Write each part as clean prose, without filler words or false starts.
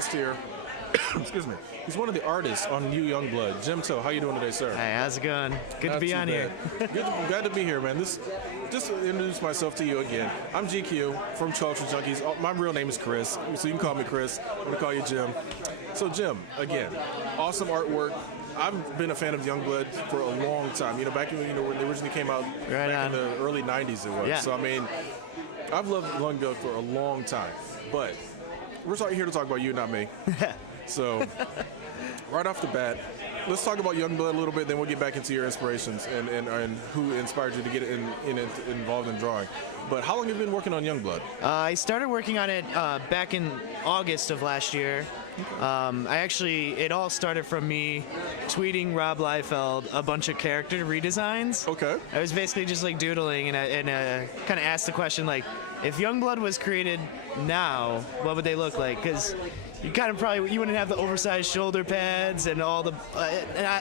guest here. Excuse me. He's one of the artists on New Youngblood. Jim Towe, how you doing today, sir? Hey, how's it going? Good to be on here. Glad to be here, man. Just to introduce myself to you again. I'm GQ from Culture Junkies. My real name is Chris, so you can call me Chris. I'm gonna call you Jim. So Jim, again, awesome artwork. I've been a fan of Youngblood for a long time. You know, back when when they originally came out, back in the early '90s, it was. Yeah. So I mean, I've loved Youngblood for a long time. But we're here to talk about you, not me. So, right off the bat, let's talk about Youngblood a little bit, then we'll get back into your inspirations and who inspired you to get involved in drawing. But how long have you been working on Youngblood? I started working on it back in August of last year. It all started from me tweeting Rob Liefeld a bunch of character redesigns. Okay. I was basically just like doodling and kind of asked the question like, if Youngblood was created now, what would they look like? Because you kind of you wouldn't have the oversized shoulder pads and all the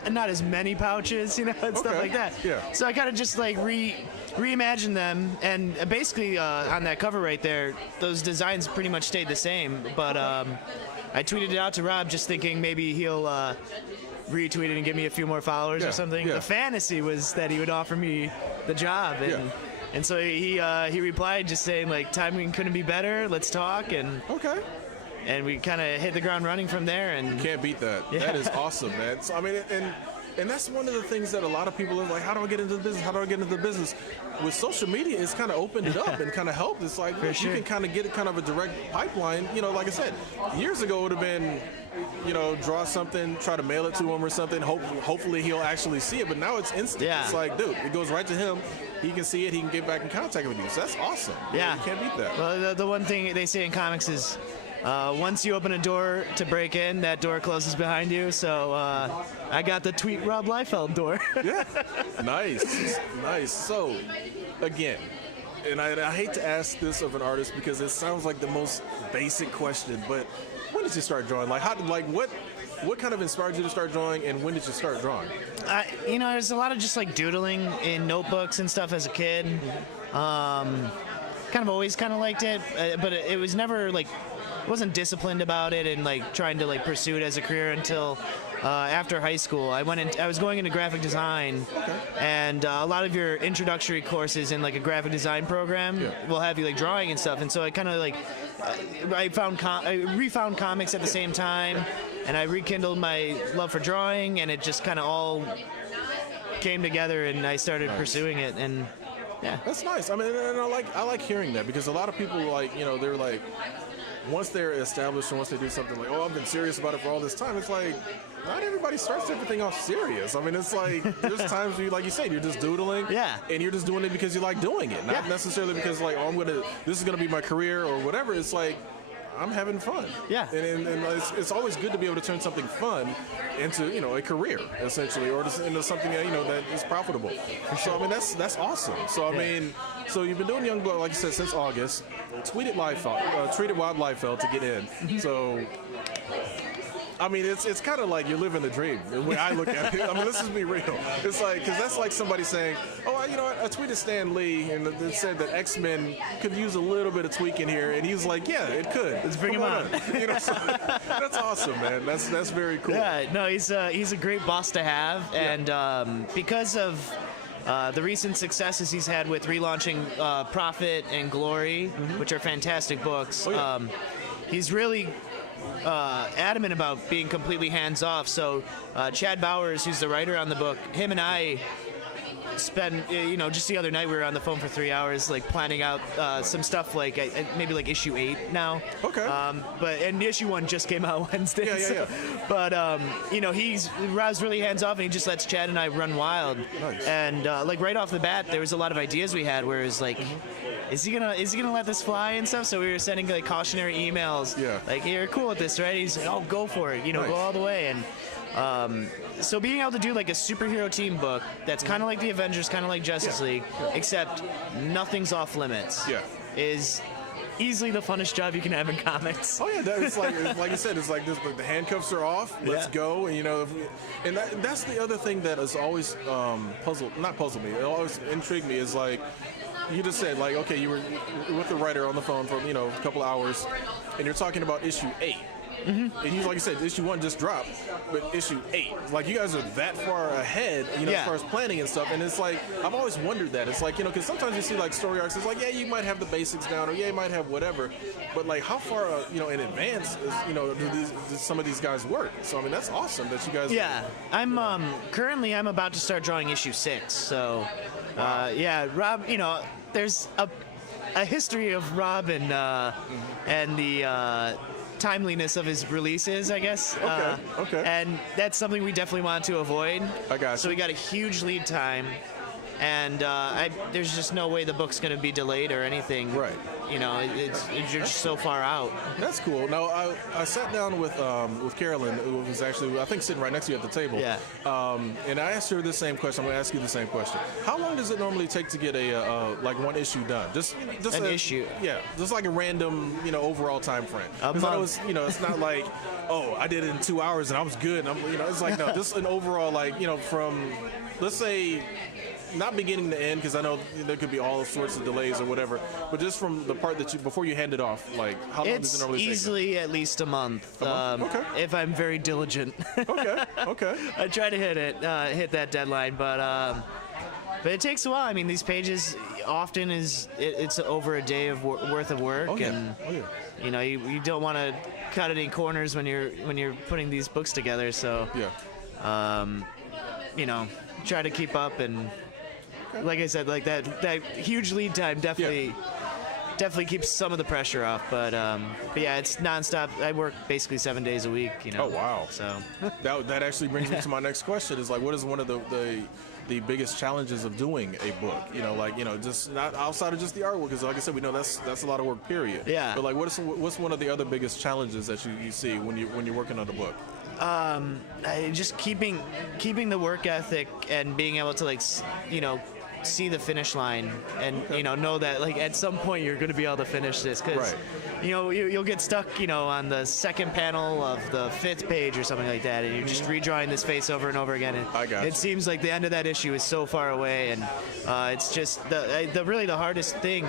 not as many pouches, and stuff like that. Yeah. So I kind of just like reimagined them, and basically on that cover right there, those designs pretty much stayed the same, but I tweeted it out to Rob just thinking maybe he'll retweet it and give me a few more followers or something. Yeah. The fantasy was that he would offer me the job, and so he replied just saying like, timing couldn't be better, let's talk, and we kind of hit the ground running from there. And you can't beat that. Yeah. That is awesome, man. So I mean, and that's one of the things that a lot of people are like, how do I get into the business? How do I get into the business? With social media, it's kind of opened it up and kind of helped. It's like you can kind of get kind of a direct pipeline. You know, like I said, years ago it would have been, draw something, try to mail it to him or something. Hopefully he'll actually see it. But now it's instant. Yeah. It's like, dude, it goes right to him. He can see it. He can get back in contact with you. So that's awesome. Yeah. You can't beat that. Well, the one thing they say in comics is, once you open a door to break in, that door closes behind you. So I got the tweet Rob Liefeld door. Yeah, nice. So, again, and I hate to ask this of an artist because it sounds like the most basic question, but when did you start drawing? What kind of inspired you to start drawing, and when did you start drawing? There's a lot of just like doodling in notebooks and stuff as a kid. Kind of always kind of liked it, but it was never like, wasn't disciplined about it and like trying to like pursue it as a career until after high school. I was going into graphic design, and a lot of your introductory courses in like a graphic design program will have you like drawing and stuff. And so I kind of like I refound comics at the same time, and I rekindled my love for drawing, and it just kind of all came together, and I started pursuing it. And yeah, that's nice. I mean, and I like hearing that, because a lot of people they're like, once they're established and once they do something like, oh, I've been serious about it for all this time, it's like, not everybody starts everything off serious. I mean, it's like, there's times where, like you said, you're just doodling, and you're just doing it because you like doing it, not necessarily because like, oh, this is gonna be my career or whatever. It's like, I'm having fun. Yeah. And it's always good to be able to turn something fun into, a career, essentially, or into something that, that is profitable. So, I mean, that's awesome. So, I mean, so you've been doing Youngblood, like you said, since August. Tweeted Rob Liefeld to get in. So, I mean, it's kind of like you're living the dream, the way I look at it. I mean, let's just be real. It's like, because that's like somebody saying, oh, I tweeted Stan Lee, and it said that X-Men could use a little bit of tweaking here, and he's like, yeah, it could. Let's bring him on. So that's awesome, man. That's very cool. Yeah, no, he's a great boss to have, and because of the recent successes he's had with relaunching Prophet and Glory, which are fantastic books, he's really adamant about being completely hands-off. So Chad Bowers, who's the writer on the book, him and I spent, just the other night we were on the phone for 3 hours, like planning out some stuff, like maybe like issue 8 now. Okay. And issue 1 just came out Wednesday. Yeah. But Rob's really hands off, and he just lets Chad and I run wild. Nice. And like right off the bat, there was a lot of ideas we had where it was like, is he gonna let this fly and stuff? So we were sending like cautionary emails. Yeah. Like, hey, you're cool with this, right? He's like, oh, go for it. Go all the way. And so being able to do like a superhero team book that's kind of like the Avengers, kind of like Justice League, except nothing's off limits, is easily the funnest job you can have in comics. Oh yeah, it's like you said, it's like this, the handcuffs are off. Let's go, and that's the other thing that has always puzzled me. It always intrigued me is like, you just said, like, okay, you were with the writer on the phone for a couple hours, and you're talking about issue 8. and you, like you said, issue 1 just dropped, but issue 8, like you guys are that far ahead, you know, as far as planning and stuff. And it's like, I've always wondered that. It's like, you know, because sometimes you see like story arcs, it's like, yeah, you might have the basics down, or yeah, you might have whatever, but like how far, you know, in advance, you know, do some of these guys work? So I mean, that's awesome that you guys. Yeah, I'm currently I'm about to start drawing issue 6. So, yeah, Rob, you know, there's a history of Rob and the timeliness of his releases, I guess. Okay. And that's something we definitely want to avoid. I got you. So we got a huge lead time, and there's just no way the book's going to be delayed or anything. Right. You know, you're just so far out. That's cool. Now, I sat down with Carolyn, who was actually, I think, sitting right next to you at the table. Yeah. And I asked her the same question. I'm going to ask you the same question. How long does it normally take to get a like one issue done? Just an issue. Yeah, just like a random, you know, overall time frame. Because I was, you know, it's not like, oh, I did it in 2 hours and I was good. And I'm, you know, it's like, no, just an overall, like, you know, from, let's say, not beginning to end, because I know there could be all sorts of delays or whatever, but just from the part that you, before you hand it off, like how long does it normally take? It's easily at least a month. Okay. If I'm very diligent. Okay. I try to hit that deadline, but it takes a while. I mean, these pages often it's over a day of worth of work, and you know, you don't want to cut any corners when you're putting these books together. So you know, try to keep up, and like I said, like that huge lead time definitely keeps some of the pressure off. But yeah, it's nonstop. I work basically 7 days a week. You know. Oh wow. So that actually brings me to my next question. Is like, what is one of the biggest challenges of doing a book? You know, like, you know, just not outside of just the artwork, because like I said, we know that's a lot of work, period. Yeah. But like, what's one of the other biggest challenges that you see when you're working on the book? Just keeping the work ethic and being able to, like, you know, see the finish line, and you know that, like, at some point you're going to be able to finish this, because you know you'll get stuck, you know, on the second panel of the 5th page or something like that, and you're just redrawing this face over and over again, and it seems like the end of that issue is so far away, and it's just the hardest thing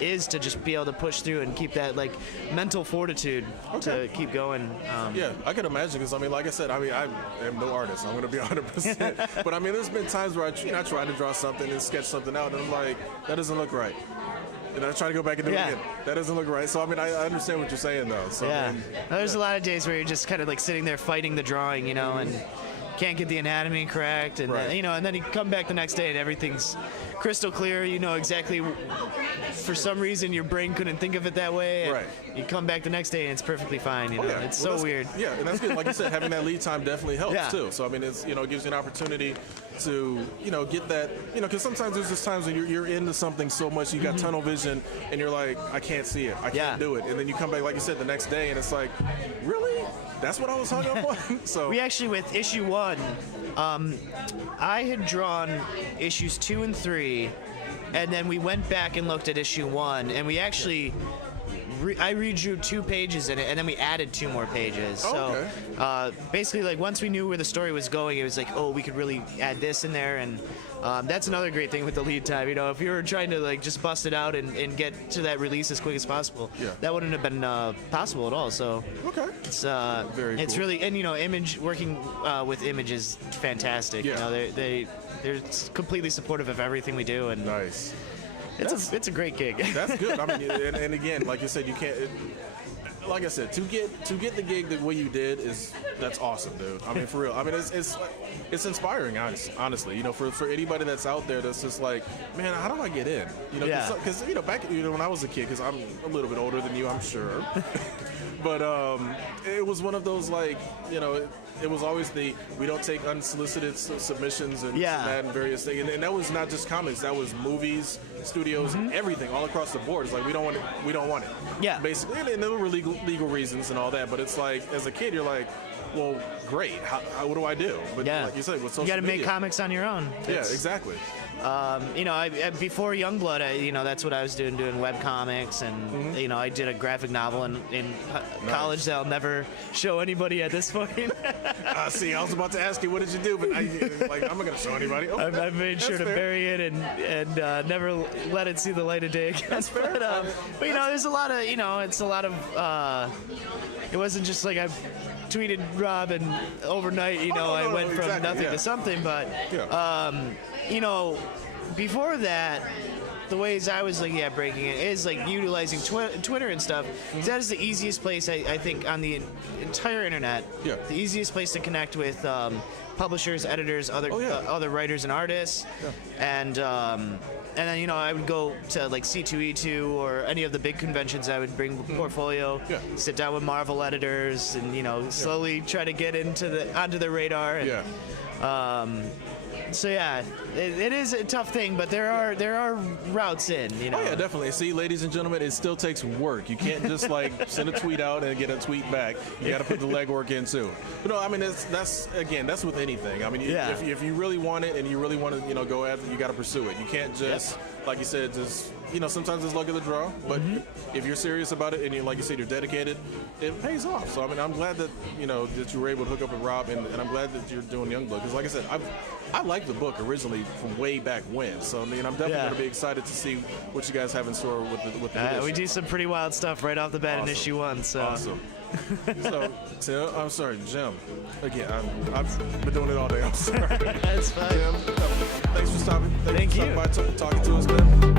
is to just be able to push through and keep that, like, mental fortitude to keep going. Yeah, I can imagine, because I mean, like I said, I mean, I am no artist. I'm going to be 100%, but I mean, there's been times where I try to draw something and sketch something out, and I'm like, that doesn't look right. And I try to go back and do it again. That doesn't look right. So I mean, I understand what you're saying, though. So, yeah. I mean, there's a lot of days where you're just kind of like sitting there fighting the drawing, you know, and can't get the anatomy correct, and you know, and then you come back the next day and everything's crystal clear. You know exactly. For some reason, your brain couldn't think of it that way. And you come back the next day and it's perfectly fine. You know, it's so weird. Yeah, and that's good. Like you said, having that lead time definitely helps too. So I mean, it's, you know, it gives you an opportunity to, you know, get that, you know, because sometimes there's just times when you're into something so much, you got tunnel vision, and you're like, I can't see it, I can't do it, and then you come back, like you said, the next day, and it's like, really? That's what I was hung up on? So we actually, with issue 1, I had drawn issues 2 and 3, and then we went back and looked at issue 1, and we actually I redrew 2 pages in it, and then we added 2 more pages. So basically, like, once we knew where the story was going, it was like, oh, we could really add this in there, and that's another great thing with the lead time. You know, if you were trying to, like, just bust it out and get to that release as quick as possible, that wouldn't have been possible at all. So it's very it's cool. really, and you know, working with Image is fantastic. You know, they're completely supportive of everything we do, and it's a great gig. That's good. I mean, and again, like you said, you can't. Like I said, to get the gig the way you did that's awesome, dude. I mean, for real. I mean, it's inspiring, honestly. You know, for anybody that's out there that's just like, man, how do I get in? You know, because you know, back when I was a kid, because I'm a little bit older than you, I'm sure. But it was one of those, like, you know. It was always we don't take unsolicited submissions and that and various things. And that was not just comics. That was movies, studios, everything, all across the board. It's like, we don't want it. We don't want it. Yeah. Basically. And there were legal reasons and all that. But it's like, as a kid, you're like, well, great. What do I do? But like you said, with social media, you got to make comics on your own. Yeah, exactly. You know, before Youngblood, you know, that's what I was doing web comics, and you know, I did a graphic novel in college that I'll never show anybody at this point. See, I was about to ask you, what did you do? But I'm not gonna show anybody. Oh, I made sure to bury it and never let it see the light of day again. That's fair. But you know, there's a lot of, you know, it's a lot of. It wasn't just like I tweeted Rob and overnight, you know, I went from nothing to something. But you know, before that, the ways I was looking at breaking it is like utilizing Twitter and stuff. That is the easiest place, I think, on the entire internet. Yeah. The easiest place to connect with publishers, editors, other writers and artists. Yeah. And then, you know, I would go to like C2E2 or any of the big conventions. I would bring a portfolio, sit down with Marvel editors, and, you know, slowly try to get onto the radar. And, so yeah, it is a tough thing, but there are routes in, you know. Oh yeah, definitely. See, ladies and gentlemen, it still takes work. You can't just like send a tweet out and get a tweet back. You got to put the legwork in too. But no, I mean that's with anything. I mean, if you really want it and you really want to, you know, go after it, you got to pursue it. You can't just, like you said, just, you know, sometimes it's luck of the draw. But if you're serious about it and like you said, you're dedicated, it pays off. So I mean, I'm glad that, you know, that you were able to hook up with Rob, and I'm glad that you're doing Youngblood, because like I said, I liked the book originally from way back when. So I mean, I'm definitely going to be excited to see what you guys have in store with the we do some pretty wild stuff right off the bat in issue 1. So. Awesome. So, I'm sorry, Jim. Again, I've been doing it all day. I'm sorry. That's fine. Jim, thanks for stopping. Thank you. By talking to us, man.